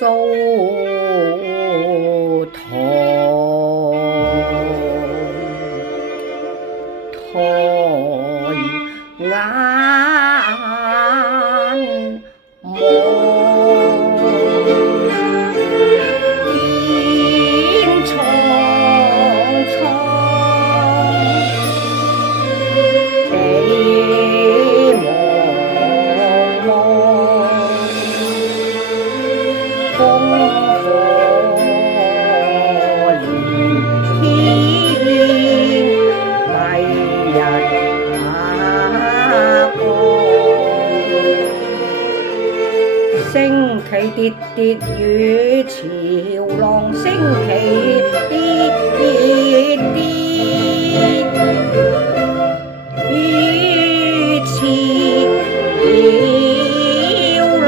抬眼望，天蒼蒼，地茫茫，烽火連天，蔽日光。升旗跌跌與潮浪，升旗跌跌與潮浪。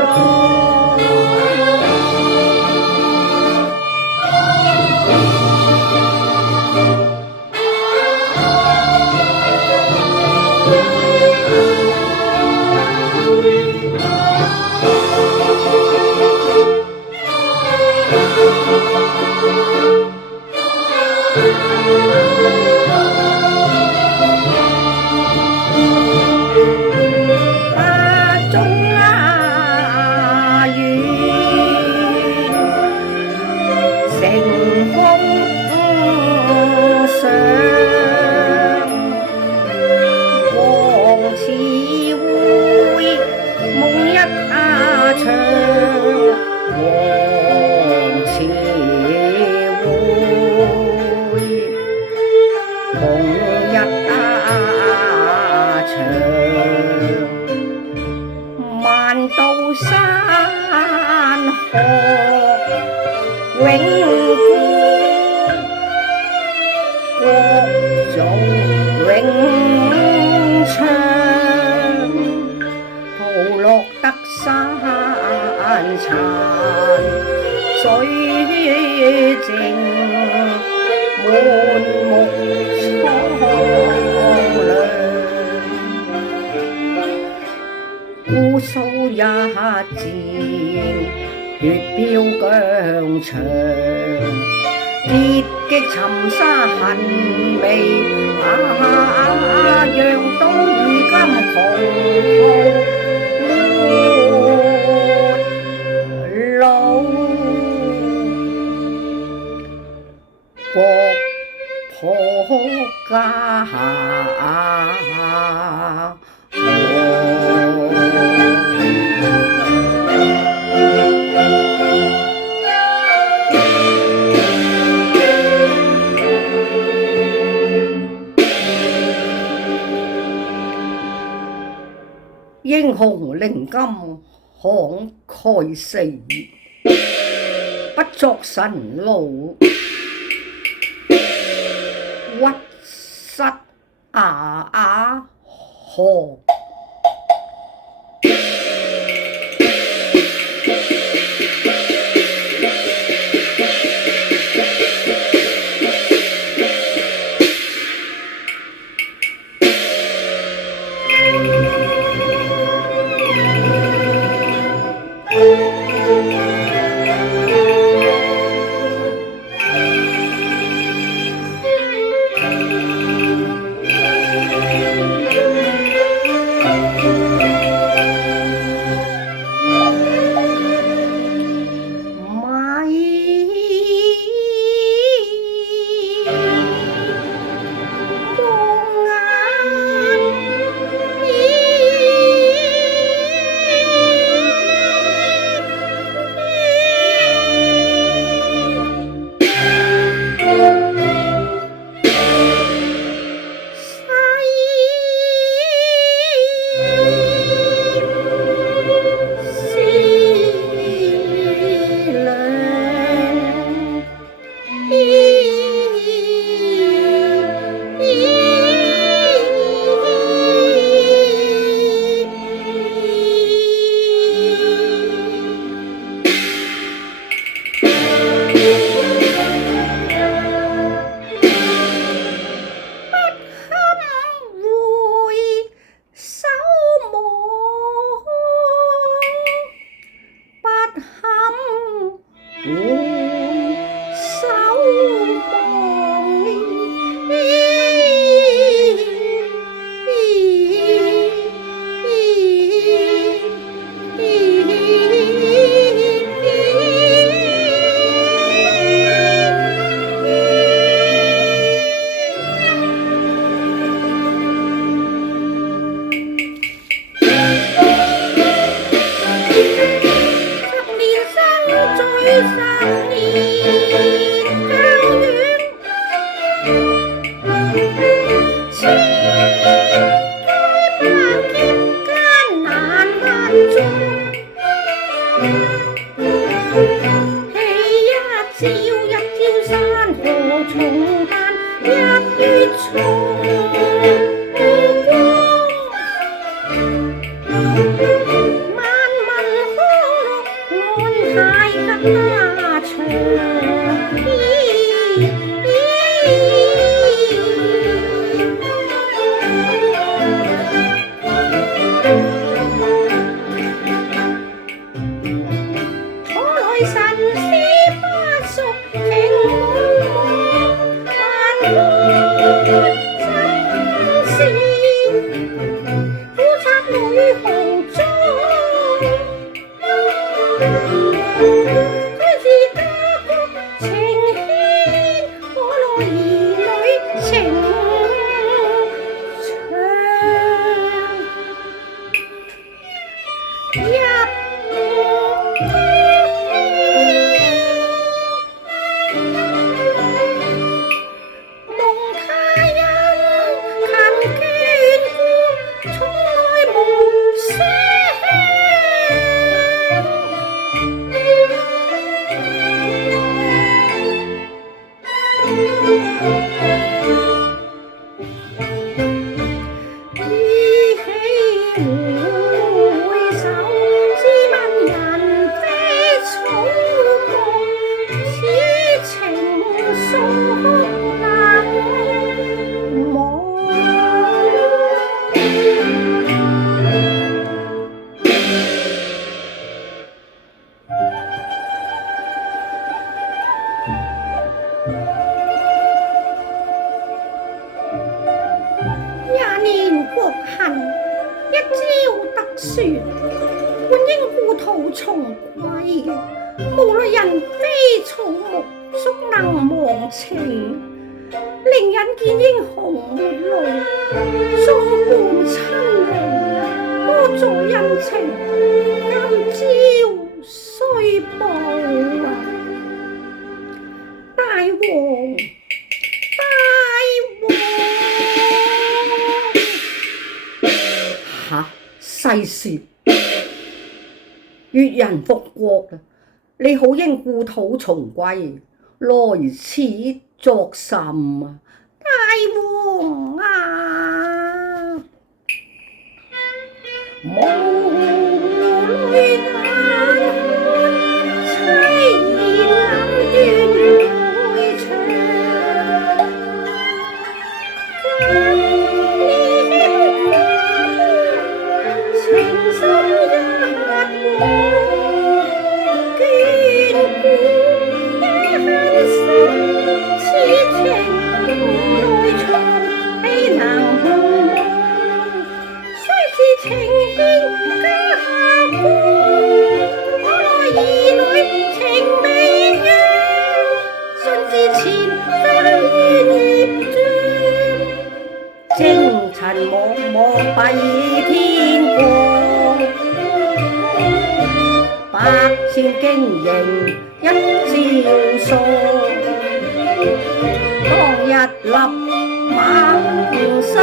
花中月，成空想，黃池會夢一場，黃池會夢一場。萬道山河永固，國族永長。陶落得山殘，水靜滿目蒼涼。姑蘇一戰，血飄疆場，節擊沉沙恨未揚，到如今窮途末路，國破家亡。英雄領金慷慨死，不作臣奴屈膝何。換手望。無奈人非草木，孰能忘情？寧引見英雄末路，縱伴親離，多助恩情，今朝須報啊！大王，吓，世事越人復國啦！你好應故土重歸，來此作甚啊？大王啊，無淚眼看凄然斷會腸，今年過情深一往。精塵漠漠蔽天光，百千經營一朝喪。當日立馬山，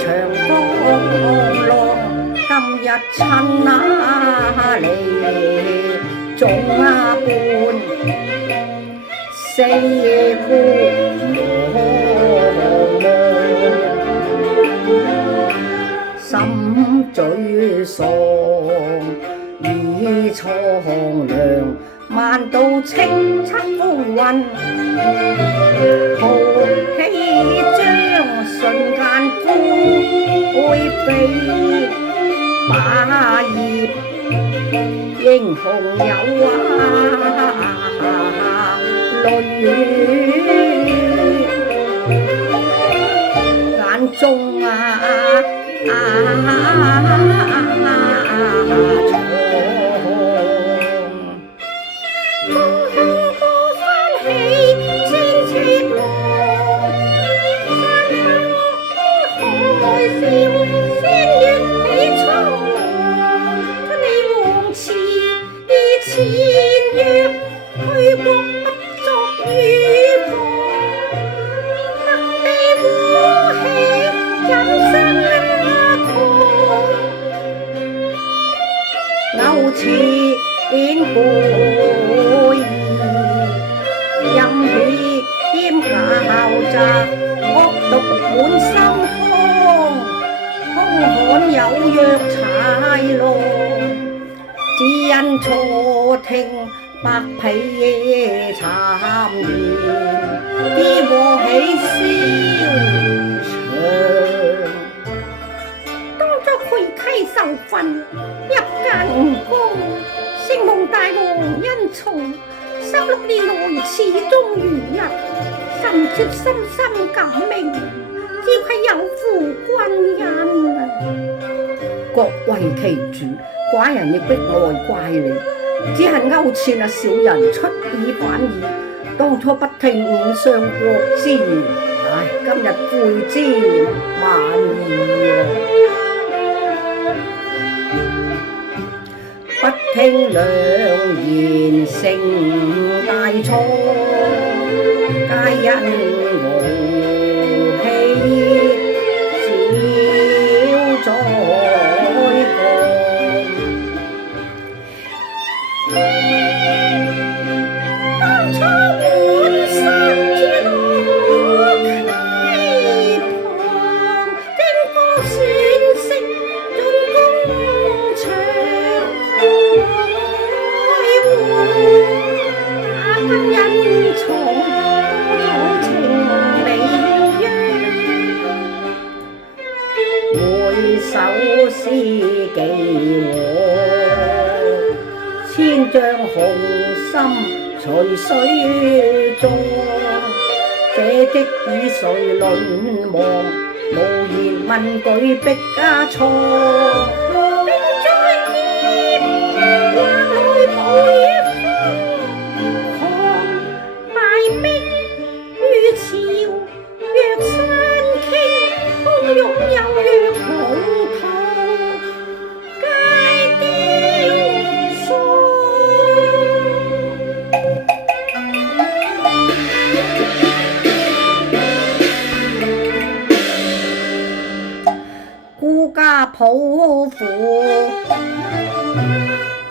長風浪，今日趁那離總伴，四顧心沮喪，已蒼涼，萬道清漆風雲，豪氣將瞬間灰飛，霸業英雄有淚眼中勾踐背義，任氣兼教責，惡毒滿心腔，兇悍有約豺狼，只因錯聽百匹讒言，結禍喜消長。當作賠溪受訓，入諫吳江，承蒙大王恩寵，16年來始終如一，臣妾深深感銘，只愧有負君恩。各為其主，寡人亦不外怪你，只恨勾踐小人出爾反爾，當初不聽伍相國之言，今日悔之晚矣。不聽良言成大錯，皆因傲氣少宰割。當初滿室之樂溪旁，經過選色盡弓長。今因從情未央，回首思既往，千丈紅心隨水撞，這的以誰淪亡？無言問句逼家錯。孤家抱負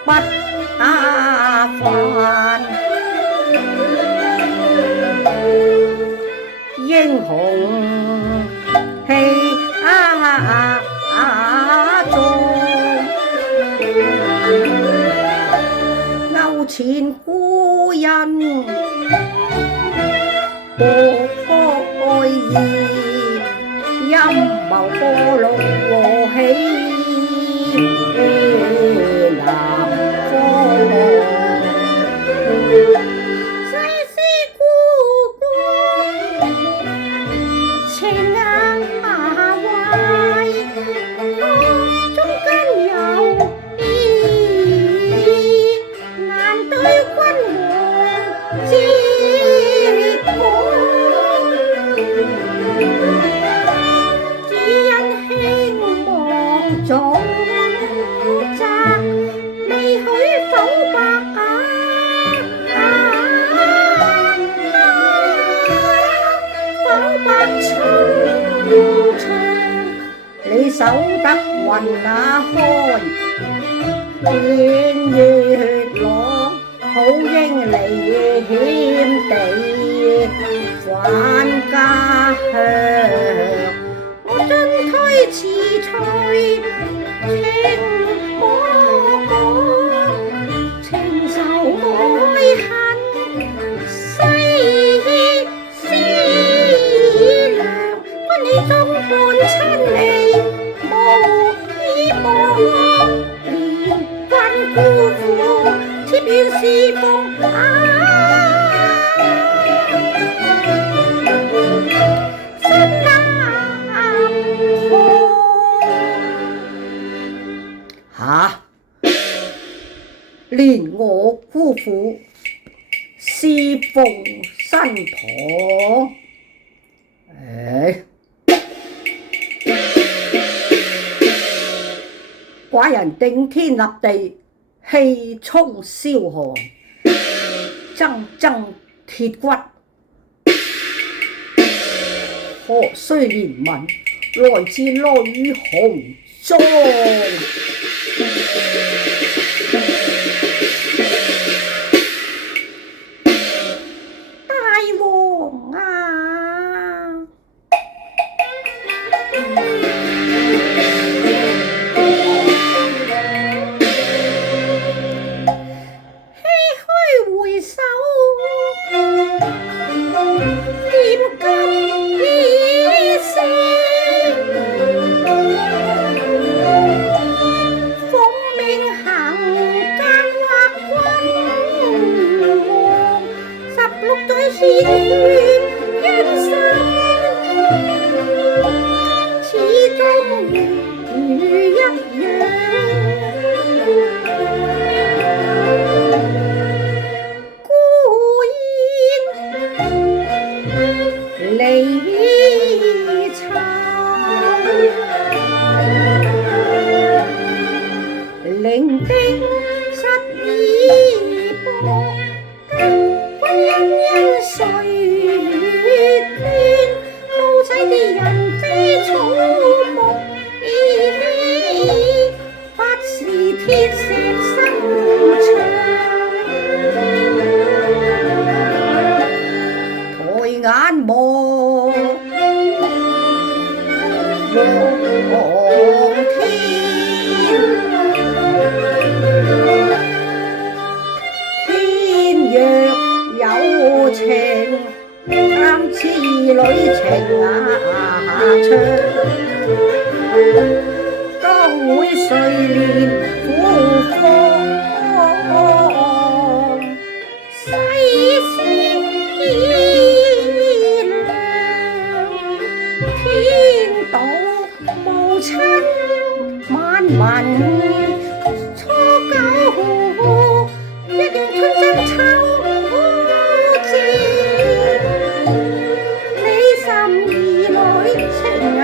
不下凡，英雄氣壯，勾踐孤人薄愛意，陰謀過路和氣南方，世事故國情壞，中間有意難對君王之講。總責未許否白否白春長，你守得雲那開，見月朗，好應離險地返家鄉。我進退遲隨情我講，情仇愛恨世思量，君你眾叛親離無依無連關關夫婦貼願侍奉新娘婆。嚇！連我夫婦侍奉新婆，寡人頂天立地，氣沖霄寒，錚錚鐵骨，何須憐憫來自女紅妝。大王啊！回首念今已逝，奉命行間或君王，16載鮮血恩深，始終如一樣。離巢，伶仃失意薄，君因誰斷？老妻的人非草木，不是鐵石心腸。抬眼望天若有情，監此女情長，當會垂憐苦況，世事炎涼，天道無親，萬民初九，一樣春爭秋節，你心兒女情長。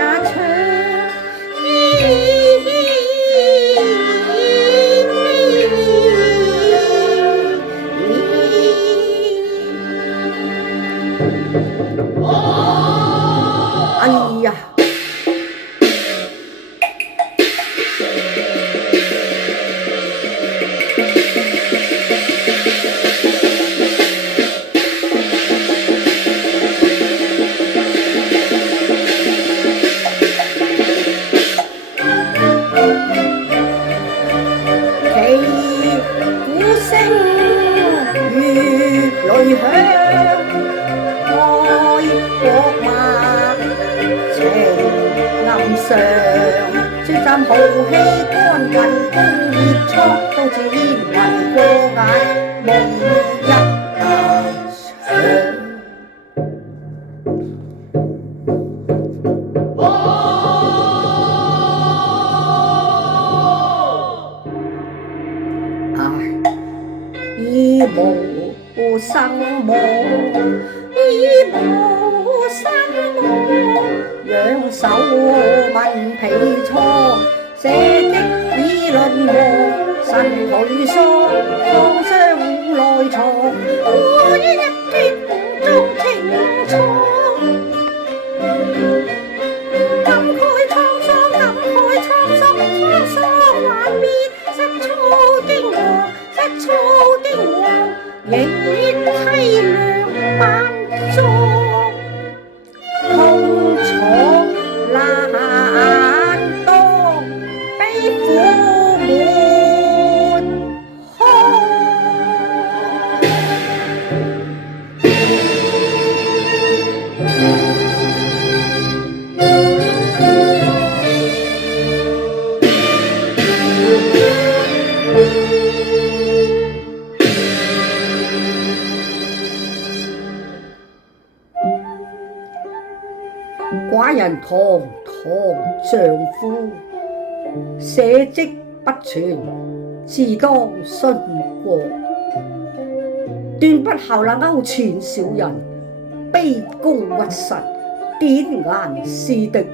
哎呀！旗鼓聲如雷響，愛國馬情暗上，專心豪氣干雲風熱創，都似煙雲過眼，夢一場。已無生望，已無生望，仰首問皮瘡，社稷已淪亡，身頹喪，創傷內藏，我於一決夢中情蒼。感慨滄桑，感慨滄桑，滄桑幻滅，失措的我，失措的我，仍然凄涼萬狀，痛楚難當，悲苦滿腔。人堂堂丈夫，社稷不全，自當殉國。斷不孝那勾踐小人，卑躬屈膝，典顏是敵。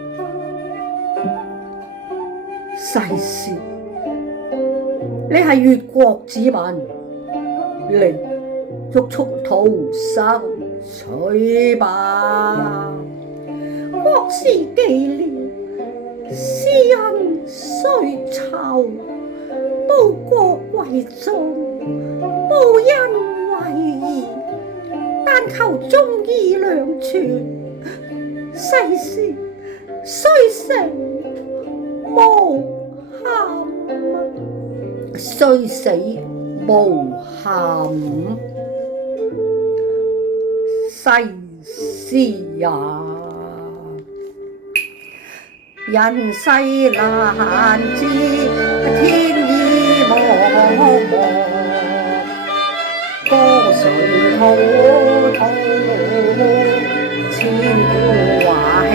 世事，你係越國子民，寧速速逃生取吧。國事既了，私恩須酬，報國為重，報恩為義，但求忠義兩全，世事雖成無憾，雖死無憾。世事也，人世難知，天意茫茫，歌誰滔滔，千古話興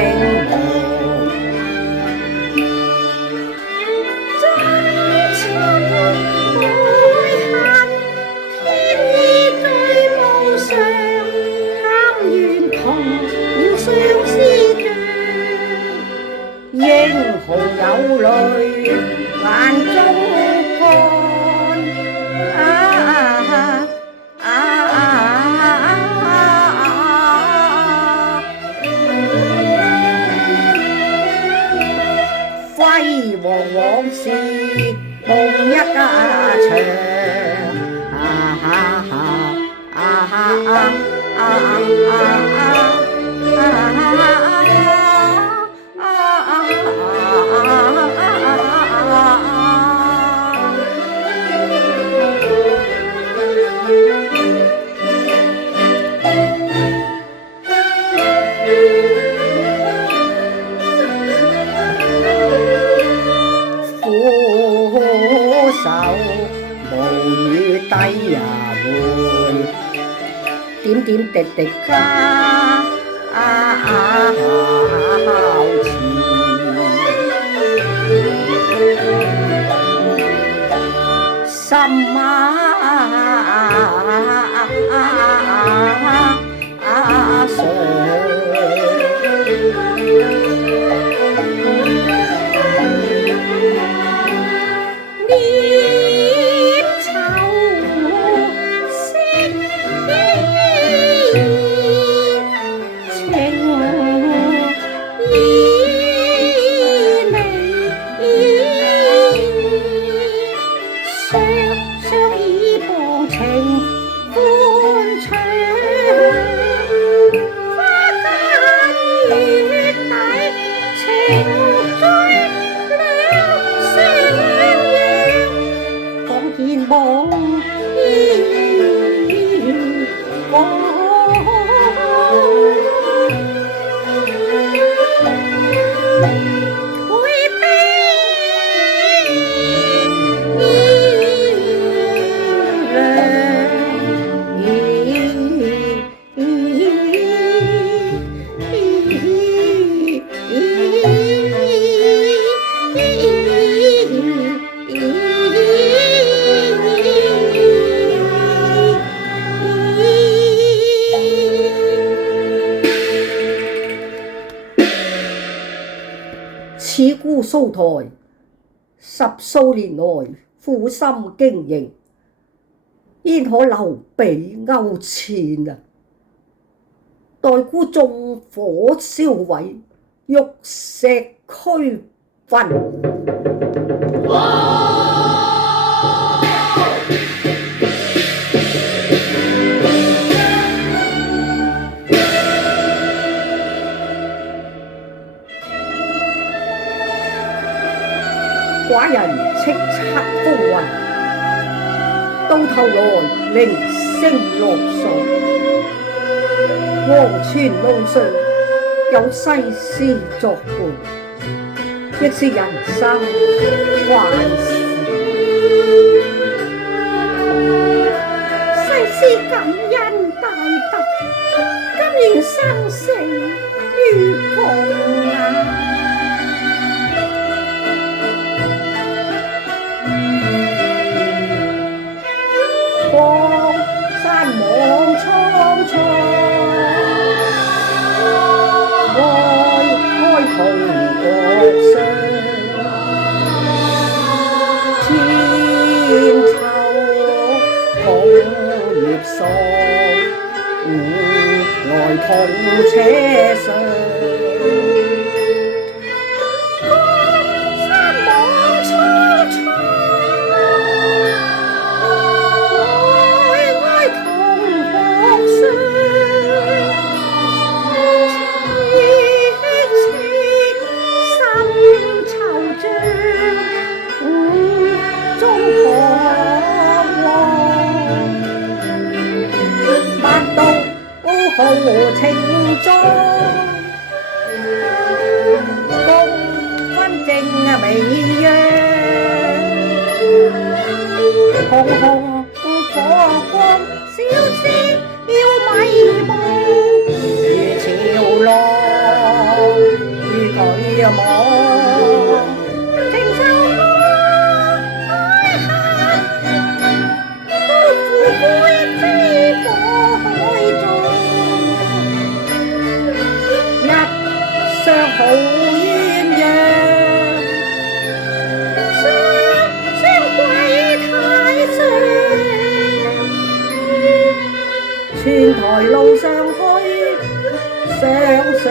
亡。英雄有淚眼中乾，輝煌往事夢一場，俯首無語低也會，點點滴滴家孝慈。心上此姑蘇台十數年來苦心經營，焉可留俾勾踐啊？待姑縱火燒毀，玉石俱焚。寡人叱咤風雲，到頭來零星落水。黃泉路上有世事作伴，亦是人生還是。世事感恩大德，甘願生死於共啊！光，山網蒼蒼，哀哀痛角上，千秋紅葉掃，哀痛車上。豪情壯，公分正美樣，紅紅火光，小詩要迷茫，如潮浪，與佢望，情愁愛恨，都付諸飛火海中。相好鴛鴦，雙歸太上，川台路上去，雙雙